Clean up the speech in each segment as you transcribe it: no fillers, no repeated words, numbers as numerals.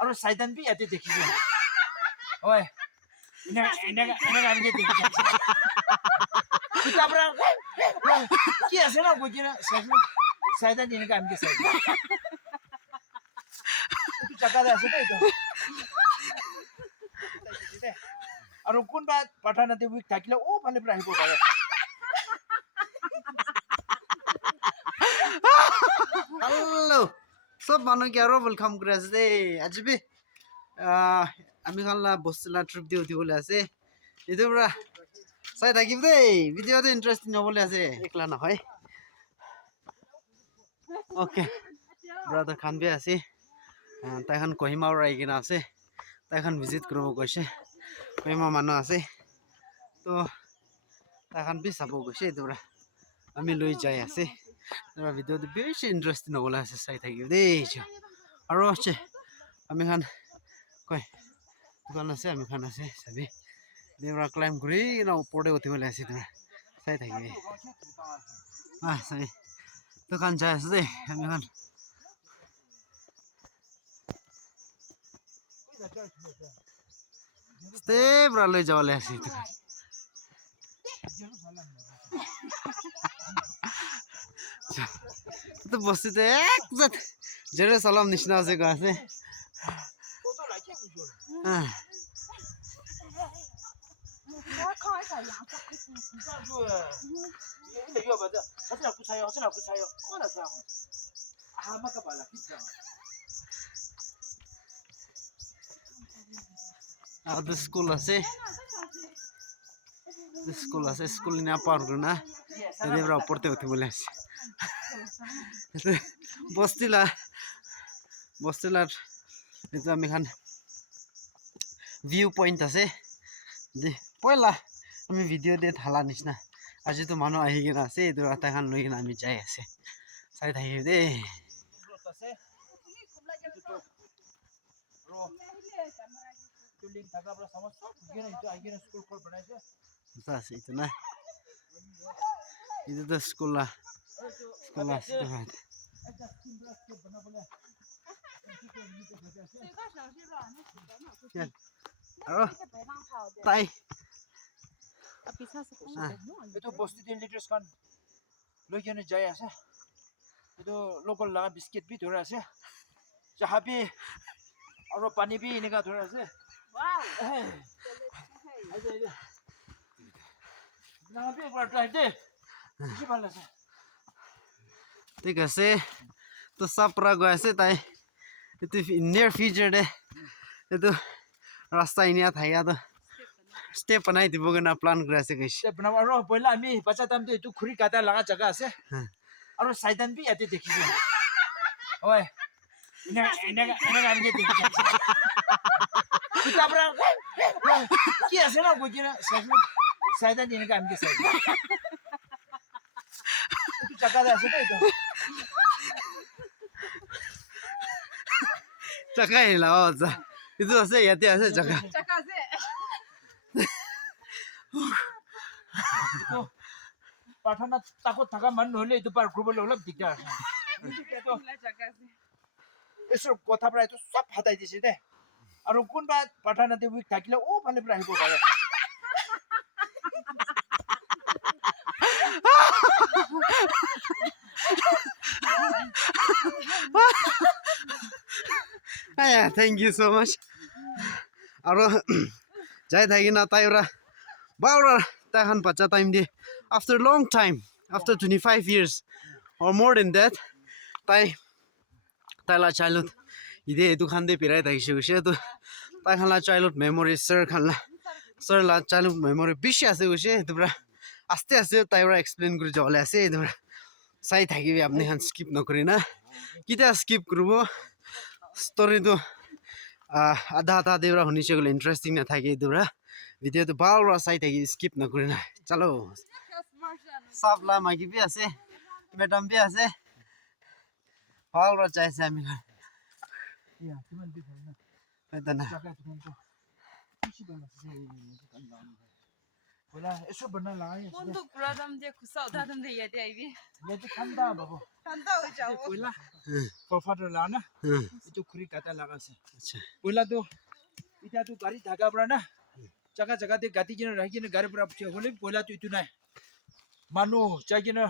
আৰু সাইদান বি ইয়াতে দেখিব ওই এনে আমি দেখি কিতাবরা কি আছে না বুঝিনা সাইদান এনে আমি দেখি একটু জায়গা আছে তো এটা আৰু কোনবা পাঠানাতে উইক থাকিলে ও ফালে পৰা আহিব পাৰে হ্যালো সব মানুষ কি আরো ওয়েলকাম করে আছে আজবে আমি খানলা বসলা ট্রিপ দিয়ে উঠি বলে আছে এটা পুরা চাই থাকিব দেই ভিডিওতে ইন্টারেস্টিং হবলে আছে একলা নহয় ওকে ব্রাদার খান বি আছে তাইখান কহিমাৰ আহি কিনা আছে তাইখান ভিজিট কৰিব গৈছে কহিমা মানুহ আছে তো তাইখান বি চাব গৈছে এইটো আমি লৈ যাই আছে ভিডিওটো বেছি ইন্টারেস্টিং হবলে আছে চাই থাকিব দেই আৰু আছে আমি খান কয় দোকান আছে আমি খান আছে চাবি দেউৰা ক্লাইম কৰি না ওপৰতে উঠিবলৈ আছে তোমাৰ চাই থাকিবি চাবি দোকান যাই আছে দেই আমি খান ষ্টেপৰা লৈ যাবলৈ আছে দোকান তো বস্তুতে একজাত জেৰুসালাম নিচিনা আছে গা আছে আৰু স্কুল আছে স্কুল না পাৰ না এদিবৰা ওপৰতে উঠিবলৈ আছে বস্তিলাৰ এইটো আমি খান ভিউ পইণ্ট আছে যে পইলা আমি ভিডিঅ' দিয়ে ঢালা নিচিনা আজিতো মানুহ আহি কিনা আছে এইটো আটাইখান লৈ কিনে আমি যাই আছে চাই থাকিব দেই আছে এইটো না এইটো স্কুল আছে আৰু তাই itu bosti 10 liters kan loi kene jai ase itu local la biscuit bi dhora ase jahabi aro pani bi ineka dhora ase wow aje na bi par try de ki bal ase ঠিক আছে তো সাপরা গৈ আছে তাই এটো near future দে এটো রাস্তা Iniya Thaiya তো স্টেপ বনাই দিব গনা প্ল্যান কৰি আছে গাইছ step bana aro poila ami bacha tam to itu khuri kata laga jaga ase aro saidan bi yate dekhi oi ene আমি দেখি কিতাবরা কি আছে না বুঝিনা saidan এনে আমি দেখি একটু জায়গা আছে তো এটা জাগা হিলা যা itu আছে ইয়াতে আছে জাগা আছে পাঠানা তাকো থাকা মানুহ হলে এইটো পাৰ কৰিবলৈ অলপ দিগদাৰ আছে এসব কথা পৰা এইটো সব হাতাই দিছে দে আৰু কোনবা পাঠানাতে উইক থাকিলে ও ফালে পৰা আহিব পাৰে thank you so much আৰু যাই থাকি না তাইরা বাউরা তাইখান বাচ্চা time the after long time after 25 years or more than that তাইলা childhood ide etu khan de pirai থাকিছে গছে তো তাইখানলা childhood memory sir la childhood memory bishi আছে গছে তোরা আস্তে আস্তে তাইরা এক্সপ্লেইন কৰি যাবলে আছে তোৰা চাই থাকিবি আপনি খান স্কিপ নকৰি না কিটা স্কিপ করব স্টোরি তো আধা দেউরা শুনিছে গলে ইন্টারেস্টিং না থাকে দেউরা ভিডিও তো ভালো চাই থাকি স্কিপ নকৰি না চলো সাবলা মাগি বি আছে ম্যাডাম বি আছে ভালো চাইছে আমি ইয়া কিমান দি ভাল না এটা না জায়গা তুমি তো কিছু ভাল আছে বলা এসব বনা লাগাই আছে বন্ধু পুরা দাম দিয়ে খুশা দাম দিয়ে ইয়াতে আইবি ইয়াতে ঠান্ডা বাবু Pula forefather la na itu khuri kata laga ase আচ্ছা pula to ita to gari dhaga pra na jaga jaga te gati kina rahi kina gari pra pche hole pula to itu nai manu chai kina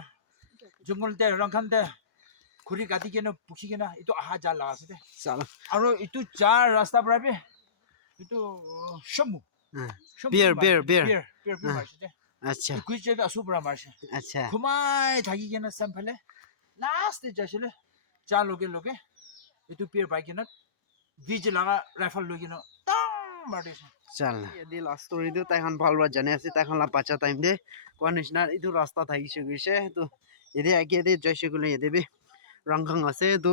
jungle te rangkhan te khuri gati kina pukhi kina itu aha ja laga ase চলো aro itu char rasta pra be itu shamu beer beer marse আচ্ছা kui chega asu pra marse আচ্ছা khumai thagi kina sam phale last te jashile cha loge itu beer bike kina vij laga rifle logi no tang marte চল এদি last ষ্টৰিটো তাইখন ভালবা জানে আছে তাইখন লা বাচ্চা time দে কোৱা নিচিনা এইটো ৰাস্তা থাকিছে গৈছে তো এদি আগে এদি যাইছে গলে এদি বি ৰংখং আছে তো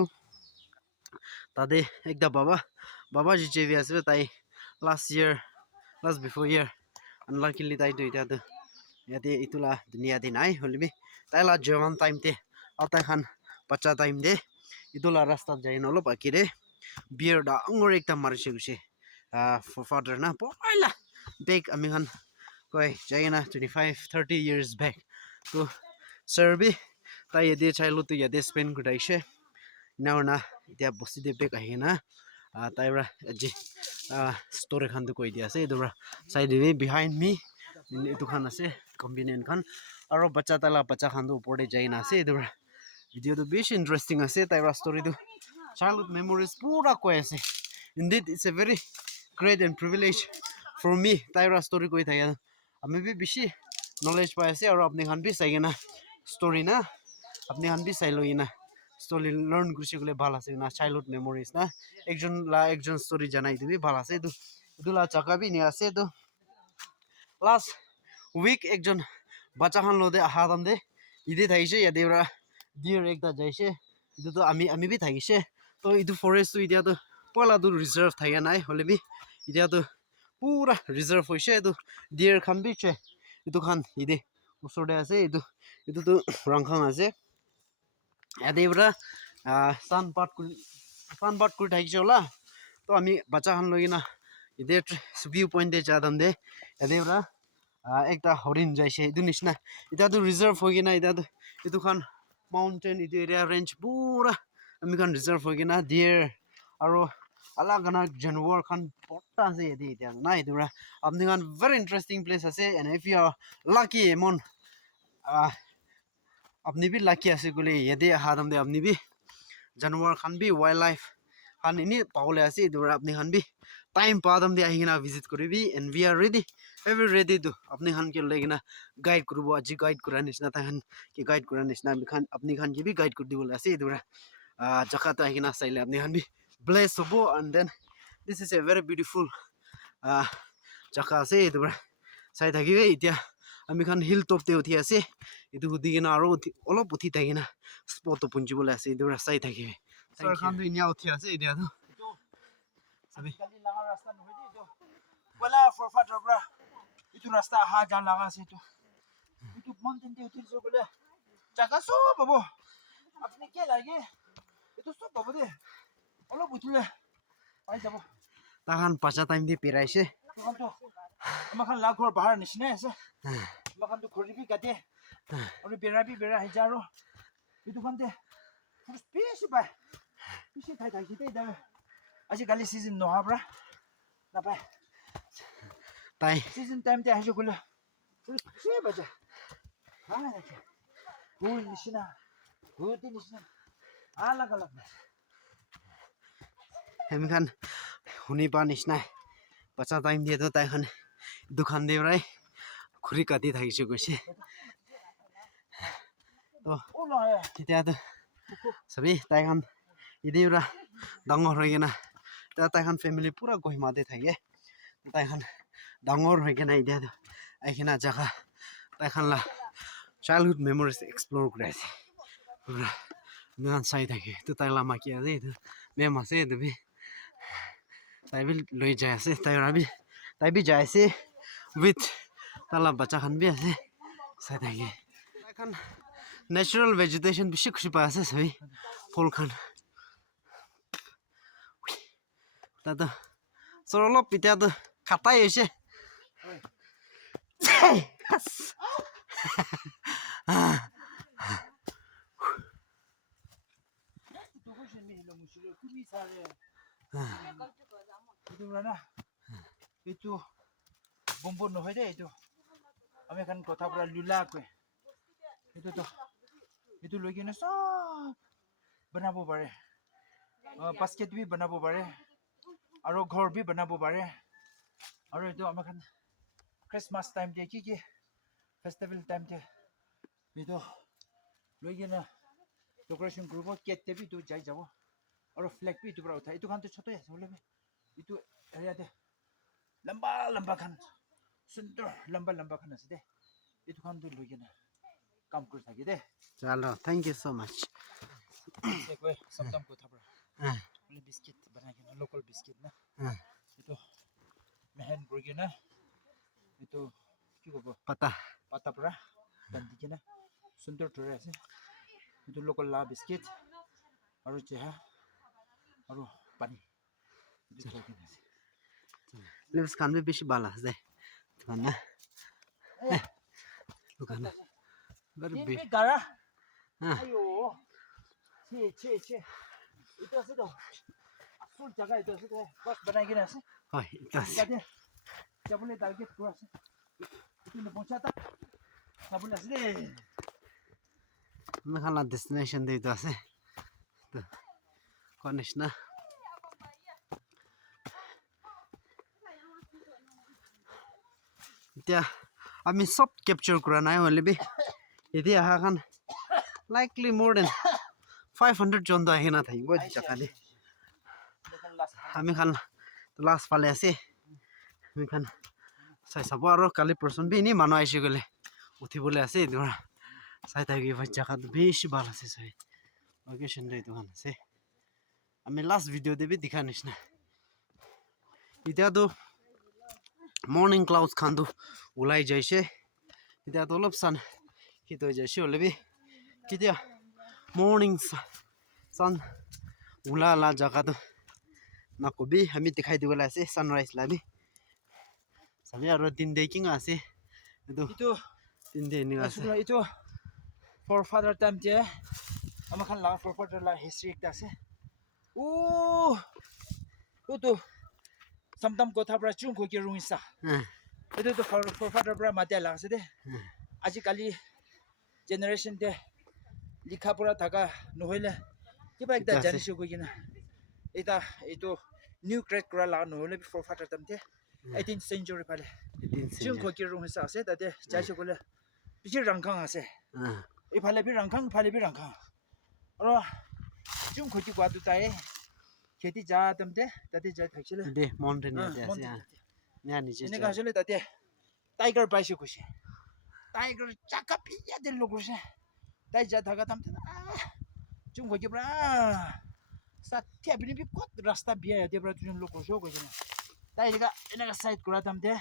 তাতে একটা বাবা জিজেবি আছে তাই লাষ্ট বিফোর ইয়ার আনলাকিলি তাই তো এটা তো ইয়াতে ইতুলা দুনিয়া দি নাই হলিবি তাই লা জওয়ান টাইম তে আর তাইখন বাচ্চা টাইম দে ইতুলা রাস্তা যাই নলো বাকি রে বিয়ার দা আঙুর একটা মারিছে গৈছে father na poila big amikhan koi jaina 25-30 years back to serbi ta yede chailu tu yede spend kudaise now na dia bosi de back ahina taira ji story khan tu koi dia ase edura side way behind me etu khan ase convenient khan aro bacha khan tu upor de jaina ase edura video tu besh interesting ase taira story tu childhood memories pura koi ase indeed it's a very great and privilege for me taira story koi thaya ami bhi bishi knowledge pa ase aur apni khan bhi sai na story na apni khan bhi sai loi na story learn kurse gole bhal ase na childhood memories na ekjon story janai dibi bhal ase tu dula chaka bhi ni ase tu last week ekjon bacha khan lode aha dam de ide thaise ya debra deer ekta jaise idu to ami bhi thaise to idu forest tu idia to pola tu reserve thaya nai hole bhi idia to pura reserve hoise edu deer khan bhi che edu khan ide usor de ase edu to rangkhang ase adebra sunbat kuri thaise hola to ami bacha khan logina ide view point de jadam de adebra ekta horin jaise edu nishna ida to reserve hogina ida to edu khan mountain edu area range pura ami khan reserve hogina deer aro alag alag janwar khan porta ase ede ida na edura apni khan very interesting place ase and if you are lucky mon apni bhi lucky ase gole ede hadam de apni bhi janwar khan bhi wildlife khan ini paule ase edura apni khan bhi time padam de ahina visit koribi and we are ready every ready to apni khan ke legina guide kurubo aji guide kurani nisna ta khan ki guide kurani nisna apni khan ki bhi guide kur dibole ase edura jaka ta ahina saile apni khan bhi bless hobo and then this is a very beautiful jaka ase edura sai thakibe itia ami khan hill top te uthi ase edu hudigina aro olop uthi thagina spot to punjibole ase edura sai thakibe sir khan du inya uthi ase edia to sabi kali laga rasta no hedi to wala for father bra itu rasta ha jan laga ase to itu mountain te uthi so bole jaga so babo apni ke lage itu so babo de olop uthile pai jabo ta khan pacha time di piraise to amakhan laghor bahar nishne ase amakhan to khori bi gate aru bera hijaro itu kan de space ba pisi thai kite da aji gali season no habra na pa tai season time te hajo kula se baja ha na ke hul nishna huti nishna alag hemi khan huni pa nisna pacha time dia to tai khan dukhan de rai khuri kati thaise goise to ola titia to sabi tai khan idira dangor hoigena tai khan family pura gohima de thage tai khan dangor hoigena idia to aikena jaga tai khan la childhood memories explore krise pura nan sai thage to tai la ma ki ase to mem ase to bi tai bi loi jai ase tai bi jai ase with tala bacha khan bi ase sai thage tai khan natural vegetation bishi khushi pa ase sabi phol khan tata sorolo pitya to khatai hoise sare. Itu mana? Itu bumbu no hede itu. Ame kan kota pura lula kue. Itu tuh. Itu lagi na sa. Banabo bare. Basket भी बनाबो पारे और घर भी बनाबो पारे और itu ame kan Christmas time dia ki festival time dia itu lagi na decoration group cake te भी tu jai jabo और flag भी tu bra uthai itu kan tu choto ya bole itu area de lamba lamba kan sundar lamba lamba kan ase de itu kan tu lagi na काम कर सके दे चलो thank you so much एक वे समतम को था Ini biscuit banyak na local biscuit na. Itu mehen burger na. Itu kiko पता pata pura dan dikena sundar tura ase. Itu local la biscuit. Aru cheha. Aru pani. Itu kena ase. Lips Khan भी बेसी बाला है दुकान ना दुकान ना Ini gara. Ayo. Che. Itu ase to. Asul jaga itu ase to. Bas banai kena ase. हाय इतना Jadi, jauh boleh target kurang ase. Itu nak pocah tak? Tak boleh ase deh. मैं खाना डेस्टिनेशन दे तो ऐसे तो कॉनिश ना क्या अमी सब कैप्चर कराना है वाले भी यदि यहाँ Khan likely more than 500 zone तो है ना था वो जगह ले हमें खान तो लास्ट वाले ऐसे हमें खान साइ सब और काली पर्सन भी नहीं मानो ऐसे गले उठी बोले ऐसे इधर साइ ताकि वो जगह तो बेश बाला से साइ लोकेशन दे तो खान से हमें लास्ट वीडियो दे भी दिखा नहीं ना इधर तो मॉर्निंग क्लाउड्स खान तो उलाई जैसे इधर तो लब सन कि तो जैसे वाले भी किधर मॉर्निंग सन उला ला जगह तो ना को भी हमें दिखाई दे वाला ऐसे सनराइज ला भी सभी और दिन देखेंगे ऐसे तो Itu दिन दे नहीं ऐसे sebenarnya itu forefather time je. Ama kan lah forefather lah history kita ase. Itu samtam kota pura cung ko ki ruin sa. Itu tu forefather pura mati lah ase deh. Aji kali generation deh likha pura thaga nohile. Kiba ekta Ita ase. janisho ko kina. Itu new grade kura lah nohile bi forefather time deh. 18th century pale. दिन से Chung ko ki ruin sa ase tade jaisho ko le. Bichi rangkang ase. इफाले भी रंखांग इफाले भी रंखांग और जुम खोजी गुआदु ताए खेती जा तमते तते जा थक्सिले दे माउंटेन ऐसे ऐसे यहाँ नीचे इने गाजले तते टाइगर पाइसे खुशी टाइगर चाका पिया दे लोगोसे ताइ जा थगा तमते जुम खोजी ब्रा साथ्या बिनि भी कोत रास्ता बिया दे ब्रा जुम लोगोसो खोजी ताइ लगा इने का साइड कुरा तमते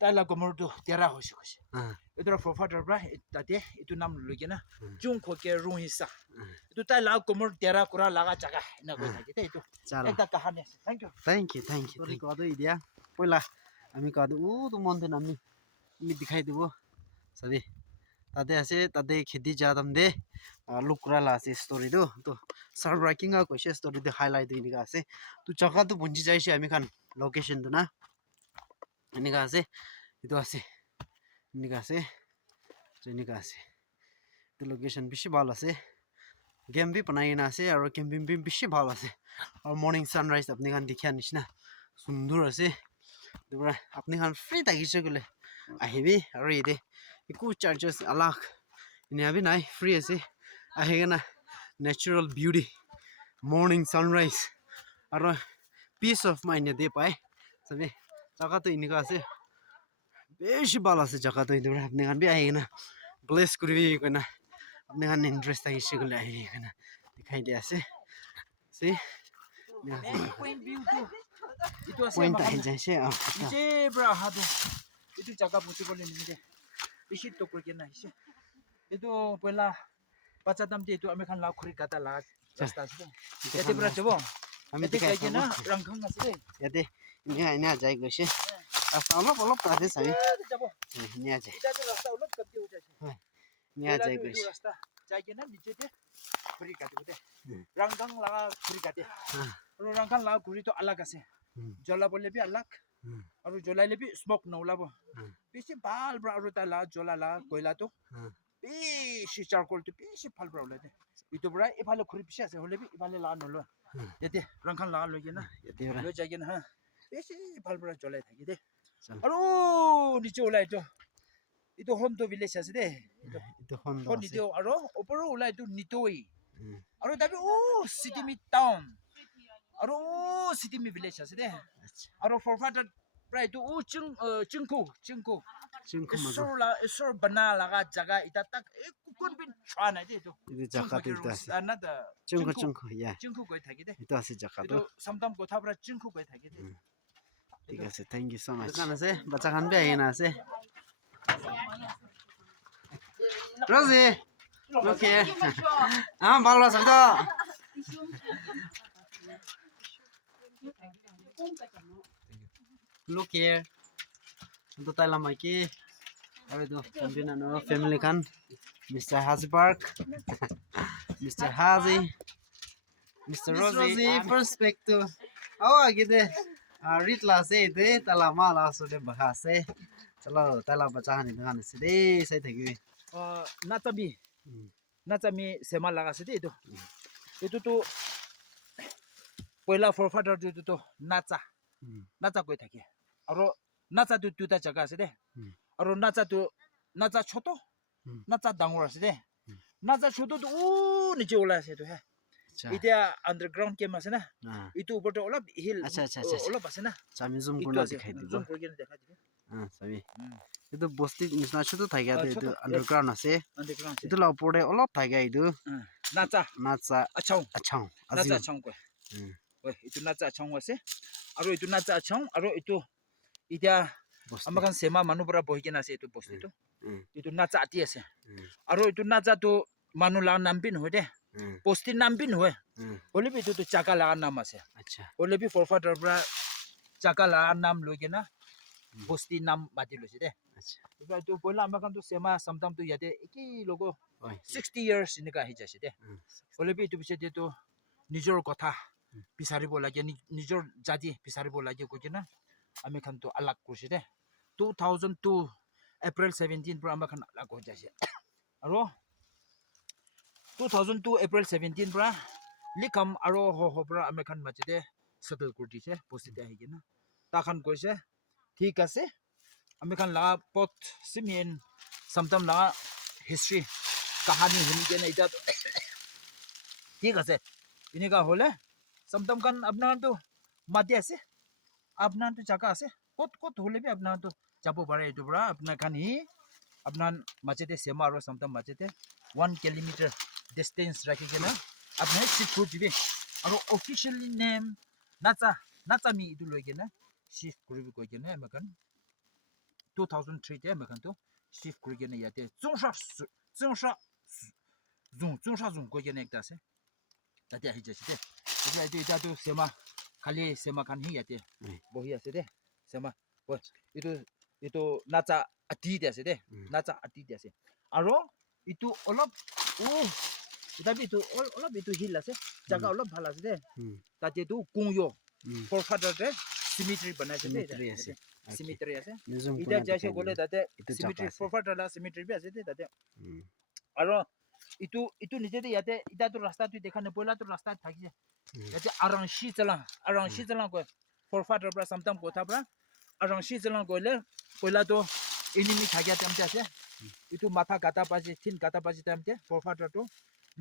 ताइला कोमरदु तेरा होसी खुशी itu forefather bra tate itu nam logi na jung ko ke ruhisa itu tai la komor tera kura laga jaga na ko thaki te itu चलो ekta kahani ase thank you thank you तो कह दो इडिया पहिला हामी कह दो तो mountain हामी मी दिखाई देबो सबै ताते ऐसे ताते खेती जादम दे लुकरा ला से स्टोरी दो तो सर्व राइटिंग का क्वेश्चन स्टोरी दे हाईलाइट दिने का से तू जगह तो पुंजी जाइसे हामी खान लोकेशन तो ना इनका से itu ase इनका से जो इनका से तो लोकेशन बेसी ভাল আছে गेम भी बनाई ना से और कैंपिंग भी बेसी ভাল আছে और मॉर्निंग सनराइज अपने खान देखिया निचिना सुंदर আছে दुबरा अपने खान फ्री तागिसे गले আহিবি और इदे इको चार्जेस अलग इने अभी नाइ फ्री আছে আহিगना नेचुरल ब्यूटी मॉर्निंग सनराइज और पीस ऑफ माइंड दे पाए सबै जगह तो इनका আছে बेसी ভাল আছে जगह तो इधर अपने खान भी আহিगना ब्लेस करिबि कना अपने खान इंटरेस्ट तागिसे गले আহিगना दिखाई दे আছে से point view tu itu ase point makan I जाइसे ije bra hadu itu jaga puchi bole ni de bishi to ko kena ise itu pela baca tam itu ame kan la khuri kata la rasta ase ete bra jebo हामी ete दिखाई kai na rangkhang ase यादे इने जाइ गसे अलप अलप तासे सबै jabo इने जाइ ita tu rasta ulot kapti ho jase इने जाइ गसे rasta jai ke na niche te khuri kati bote rangkang laga khuri kati aro rangkang laga khuri to alag ase jola bole bi alag aro jola le bi smoke no labo beshi bal bra aro ta la jola la koila to beshi charcoal to beshi phal bra ulate itu bra ifale khuri bishi ase hole bi ifale la no lo yete rangkang laga loge na yate ora lo jage na ha beshi phal bra jola thaki de Chal. aro niche ulai to itu honto village ase de itu hondo hon ase niteo aro oporo ulai to nitoi Hmm. aro tabi city mi town aro city mi village ase de acha aro forfather prai to chingku chingku mazo isor bana laga jaga ita tak kukun bin chana de to itu jakat itu ase another chungku ya chingku koi thaki de itu ase jakat itu samtam kotha pra chingku koi thaki de ঠিক আছে thank you so much দোকান আছে বাচ্চা খান B আইনা আছে রোজি okay ভালো আছো তো look here itu tala maiki aru itu kombina no family kan Mr. Hasberg Mr. Hazi Mr. Rosie perspective oh gitu read la se de tala mala so de bahase chalo tala bacha hani dukan se de sai thagi natami sema laga se de itu to पहिला फॉरफादर जो तो नाचा कोई था क्या और नाचा तो तुता जगह से दे और नाचा छोटो नाचा डांगोर से दे नाचा छोटो तो ओ नीचे उला से तो है इधर अंडरग्राउंड के मसे ना इतु ऊपर तो ओला हिल अच्छा ओला बसे ना चामी zoom करना दिखाई दे zoom करके दिखा दे हां सभी itu bosti nisna choto thaiga itu underground ase underground itu la upor de olop thaiga itu नाचा achang नाचा achang को itu nacha achang ase aro itu nacha achang aro itu itia amakan sema manu pura bohi kena ase itu bosti to itu nacha ati ase aro itu nacha to manu la nam bin hoy de bosti nam bin hoy hole bi itu to chaka la nam ase acha hole bi forfather pura chaka la nam loi kena bosti nam mati loise de acha itu poila amakan to sema samtam to yate eki logo oi 60 years inika hi jase de hole bi itu bise de to nijor kotha pisaribo lage nijor jadi pisaribo lage ko kina ame khan to alag kurse de 2002 April 17 pro ame khan alag ho jase aro 2002 April 17 pra likam aro ho pra ame khan mache de settle kurti se posite hi kina ta khan koise thik ase ame khan la pot simen samtam la history kahani huni kena ita thik ase inika hole samtam kan apna to mati ase apna to jaka ase kot hole bi apna to japo bare itu bra apna kan hi apna machete sema aro samtam machete 1 kilometer distance rakhi kena apna sit food jibe aro officially name nacha mi itu loi kena shift kuri ko kena amakan 2003 te amakan to shift kuri kena yate zongsha zung ko kena ekta ase tate hi jase de itu to sema khali sema kan hi yate bohi ase de sema bo itu nacha ati de ase de nacha ati de ase aro itu olop itu olop itu hill ase jaga olop bhal ase de tate tu kungyo forfather de cemetery banai ase de cemetery ase ida jaise gole tate cemetery forfather la cemetery bi ase de tate aro itu nije de yate ida to rasta tu dekha ne poila to rasta thaki yate arangshi chala ko forfather pra samtam kotha pra arangshi chala gole poila to enemy thakya tamte ase itu matha kata paji thin kata paji tamte forfather to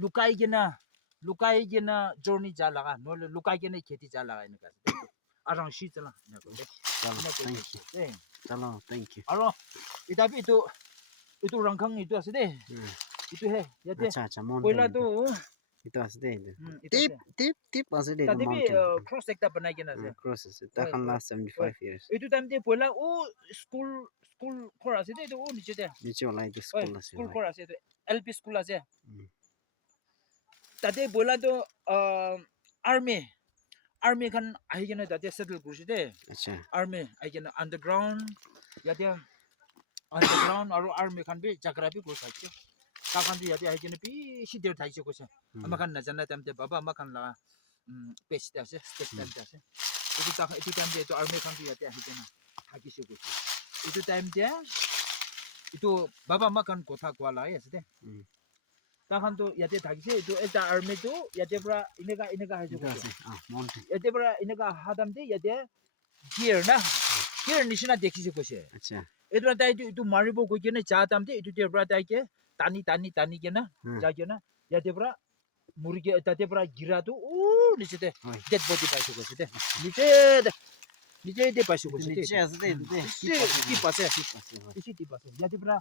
lukai gena journey ja laga no lukai gena kheti ja laga ina ka arangshi chala na ko chalo thank you aro ida bi itu rangkhang itu ase de itu he yate acha mountain poila to itu ase de itu tip ase de tadi bi mountain cross ekta banai kena ase cross ase ta khan last 75 years itu time te poila school khor ase de o niche de niche wala itu school ase school khor ase de LP school ase tate poila to army kan ahi kena tate settle kurse de acha army ahi kena underground yate underground aro army kan bi jagra bi kur sakche তাখান도 야대 하기는 비시대로 다 있고 서 아마 간 나잖아 때문에 바바 아마 간라 베스트 하세 스텝 하세 itu time dia itu army kan dia teh hijau hagi suku itu time dia itu bapa makan kota kuala ya sudah tahan tu ya dia hagi itu itu army tu ya dia bra ini ka hagi suku ya dia bra ini ka hadam dia ya dia gear ni sina dekhi suku sih अच्छा itu ada itu maribo ko kena chatam dia itu dia bra tai ke tani kena jagena ya dia bra मुर्गे ताते पूरा गिरा तो नीचे ते dead body पास हो गए नीचे दे पास हो गए नीचे ऐसे दे की पास है इसी की पास है याते पूरा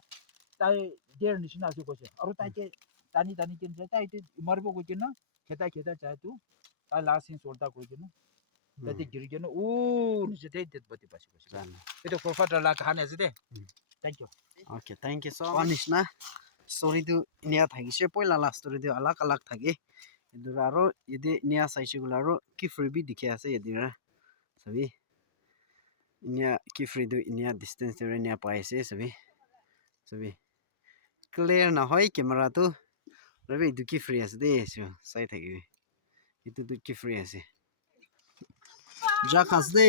ताई देर नीचे ना जो गए और ताई के तानी के जे ताई ते मरबो को के ना खेता चाहे तू ता लास्ट इन सोल्टा को के ना ताते गिर के ना नीचे दे डेड बॉडी पास हो गए ये तो फॉरफाटर ला खाने से दे thank you okay thank you so much ना story tu inia thagi she poila la story tu alak thagi eduraro ide inia saisi gularo ki free bi dikhe ase edira sabi inia ki free du inia distance re inia pai ase sabi clear na hoi camera tu rabi du ki free ase de so sai thagi itu du ki free ase jakas de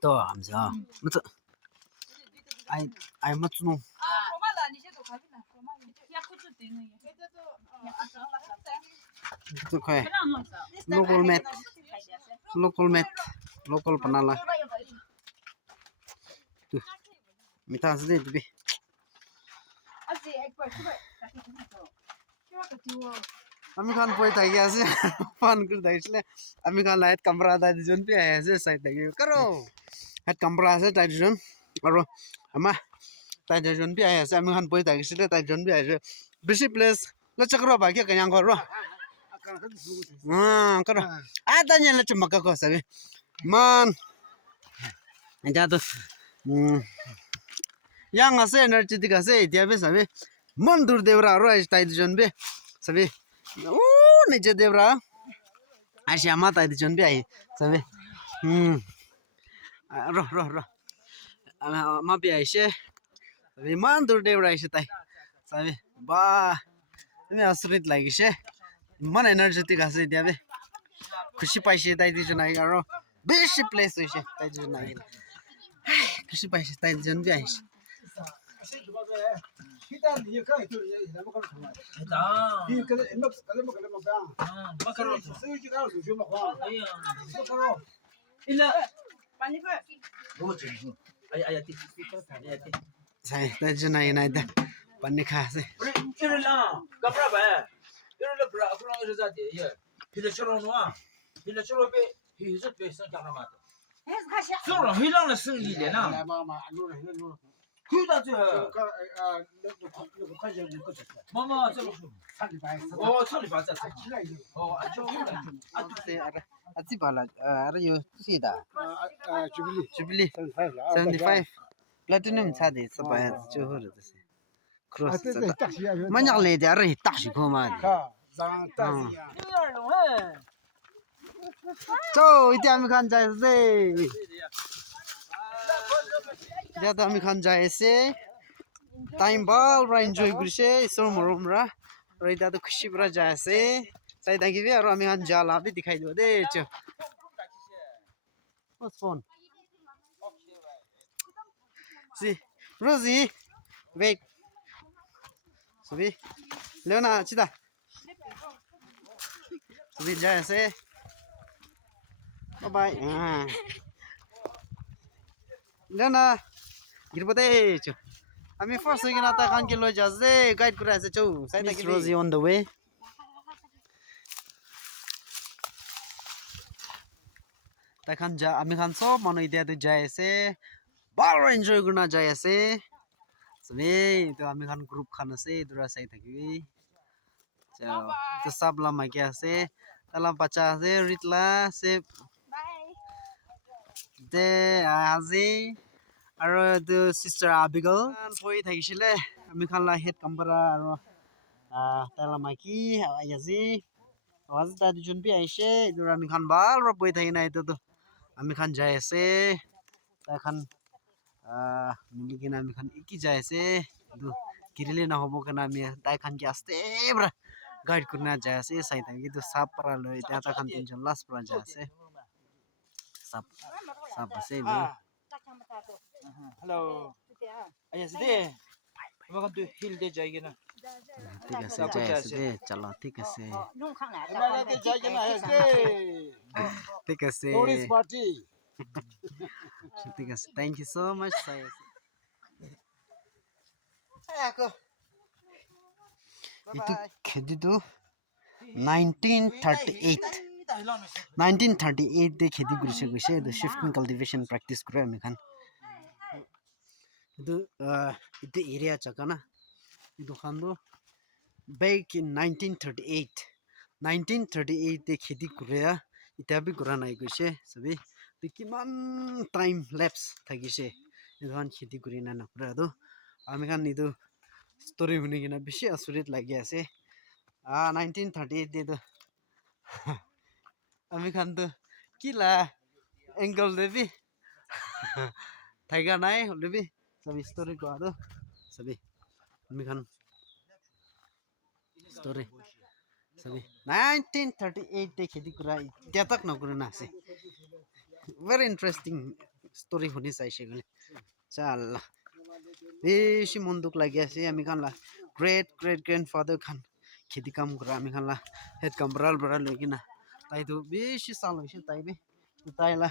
to amza mutu I must know. Okay. Local panala. Mita asli tu bi. Ami kan poi tagi ase fan kur daisle. Ami kan light camera da dijon pi ase side tagi. Karo. Hat camera ase da dijon. Aro ama tai jon bi ase ami kan poi tagi sile tai jon bi ase. Bisi place la chakro ba ke kanyang ko ro. Karo. Ada nya la chmaka ko sabi. Man. Aja tu. Yang ase energetic ase dia be sabi. Mandur devra ro tai jon bi sabi. Nije devra. Aisha ama tai jon bi ai sabi. Ro. Ma bi aisha. Sabi mandur devra aisha tai. Sabi ba. Ini asrit lagi she. Man energetic ase dia be. Khushi paise tai jon ai ro. Best place aisha tai jon ai. Khushi paise tai jon bi aisha. Saya tadi naik dah panik khas. Aji bala, ada yo sih dah. Jubilee 75 platinum tadi sebaya johor tu sih. Cross. Banyak le dia ada tak sih kau mah. So itu kami kan jaya sih. Jadi kami kan jaya sih. Time bal ra enjoy gurishe so morom ra. Raida tu khushi bra jaya sih. Saya dah kira orang kami kan jala bi dikhai do de cho. What's phone? See, Rosie, wait. Subi, Leona, cita. Subi jaya se. Bye bye. Leona, girbote cho. Ami first lagi nata kan kilo jaze guide kura se cho. Saya dah kira Rosie on the way. Takkan ja, ami kan so mano ide tu jaya se. Baru enjoy guna jaya se. Sebenarnya itu kami kan grup kan se, dura saya tadi. Jauh, itu sab lama kia se, dalam pacar se, Ritla se. Bye. De Azi, ada itu sister Abigail. Poi tadi sih le, kami kan lah head kamera, dalam maki, Azi. Awas tadi jumpi Aisyah, dura kami kan bal, poi tadi na itu tu, kami kan jaya se, kan মিলি কিনে আমি খান কি যাই আছে কিন্তু গিরিলে না হবো কেন আমি তাই খান কি আসতে ব্রা গাইড করনা যায় আছে সাই তাই কিন্তু সাপ পারা লই তা খান তিনজন লাস্ট পারা যায় আছে সাপ সাপ আছে যে hello aja sih makan tuh hill deh jaga na ঠিক আছে যাই আছে দে চলো ঠিক আছে ঠিক আছে tourist party ঠিক আছে থ্যাংক ইউ সো মাচ সাই aku itu খেদি তো 1938 1938 তে খেতি কৰিছে গৈছে এইটো শিফটিং কাল্টিভেশ্যন প্ৰেক্টিছ কৰে আমি খান এইটো এইটো এৰিয়া জাগা না এইটো খান তো back in 1938 1938 তে খেতি কৰে এতিয়া বি কৰা নাই গৈছে সবে তো কিমান টাইম লেপস থাকিছে এইখন খেতি কৰি না নকৰা তো আমি খান এইটো ষ্টৰি শুনি কিনে বেছি আচৰিত লাগি আছে 1938 তে তো আমি খান তো কি লা এংগল দেবি থাইগা নাই হলেবি সব ষ্টৰি কোৱা তো সবে আমি খান ষ্টৰি সবে 1938 তে খেতি কৰা এতিয়া তক নকৰে না আছে very interesting story শুনি চাইছে গলে চাল বেশি মন দুখ লাগি আছে আমি খান লা গ্রেট গ্রেট গ্র্যান্ডফাদার খান খেতি কাম কৰা আমি খান লা হেড কাম বৰাল লৈ কিনা তাই তো বেশি সাল হইছে তাই বে তাই লা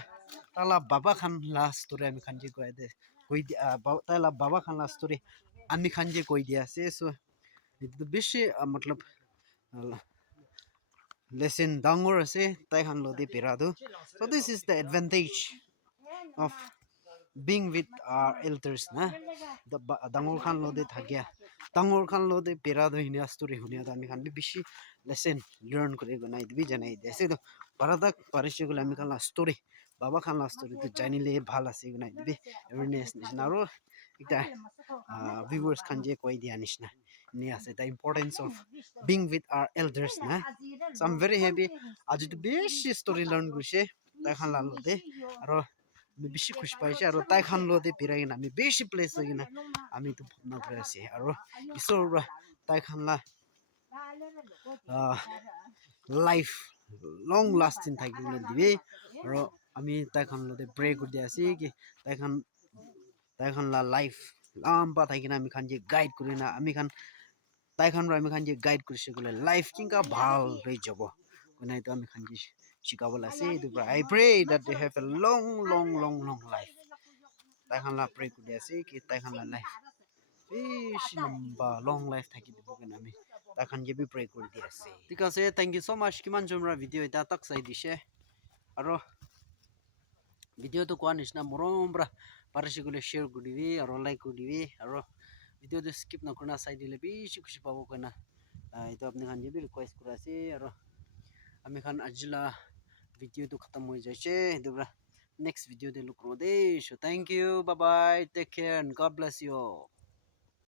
তালা বাবা খান লা স্টোরি আমি খান যে কই দে কই তাই লা বাবা খান লা স্টোরি আমি খান যে কই দিয়া আছে সো itu বেশি মতলব lesson dangor ase tai khan lo de pera do so this is the advantage of being with our elders na the dangor khan lo de thagya dangor khan lo de pera do hine story hunia da ami khan bi bishi lesson learn kore go nai bi janai de se do baradak parishe gol ami khan la story baba khan la story to janile bhal ase go nai bi awareness na ro ekta viewers khan je koi dia nishna ni ase the importance of being with our elders na so I'm very happy aji to beshi story learn gushe tai khan la lo de aro আমি বেশি খুশি পাইছি আৰু তাই খান লতে পিৰাই কিনে আমি বেছি place হৈ কিনে আমি তো ভাবনা কৰি আছি আৰু ঈশ্বৰ তাই খান লা লাইফ লং লাষ্টিং থাকিবলৈ দিবি আৰু আমি তাই খান লতে প্ৰে কৰি দি আছি কি তাই খান লা লাইফ লম্বা থাকি কিনে আমি খান যে গাইড কৰি না আমি খান তাই খান আমি খান যে গাইড কৰিছে গলে লাইফ কিংকা ভাল হৈ যাব কোনাই তো আমি খান যে শিকাবলৈ আছে এইটো I pray that they have a long life তাই খান লা প্ৰে কৰি আছে কি তাই খান লা লাইফ বেছি লম্বা লং লাইফ থাকি দিব কেনে আমি তাই খান যে বি প্ৰে কৰি দি আছে ঠিক আছে থ্যাংক ইউ সো মাচ কিমান জমৰা ভিডিঅ এটা তাক চাই দিছে আৰু ভিডিঅটো কোৱা নিচিনা মৰম পৰা পাৰিছে গলে শ্বেয়াৰ কৰি দিবি আৰু লাইক কৰি দিবি আৰু ভিডিঅটো স্কিপ নকৰনা চাই দিলে বেছি খুশি পাব কইনা এইটো আপনি খান যে বি ৰিকুৱেষ্ট কৰি আছে আৰু আমি খান আজিলা ভিডিঅটো খতম হৈ যাইছে দুবৰা নেক্সট ভিডিঅ দে look ro de so thank you bye bye take care and god bless you all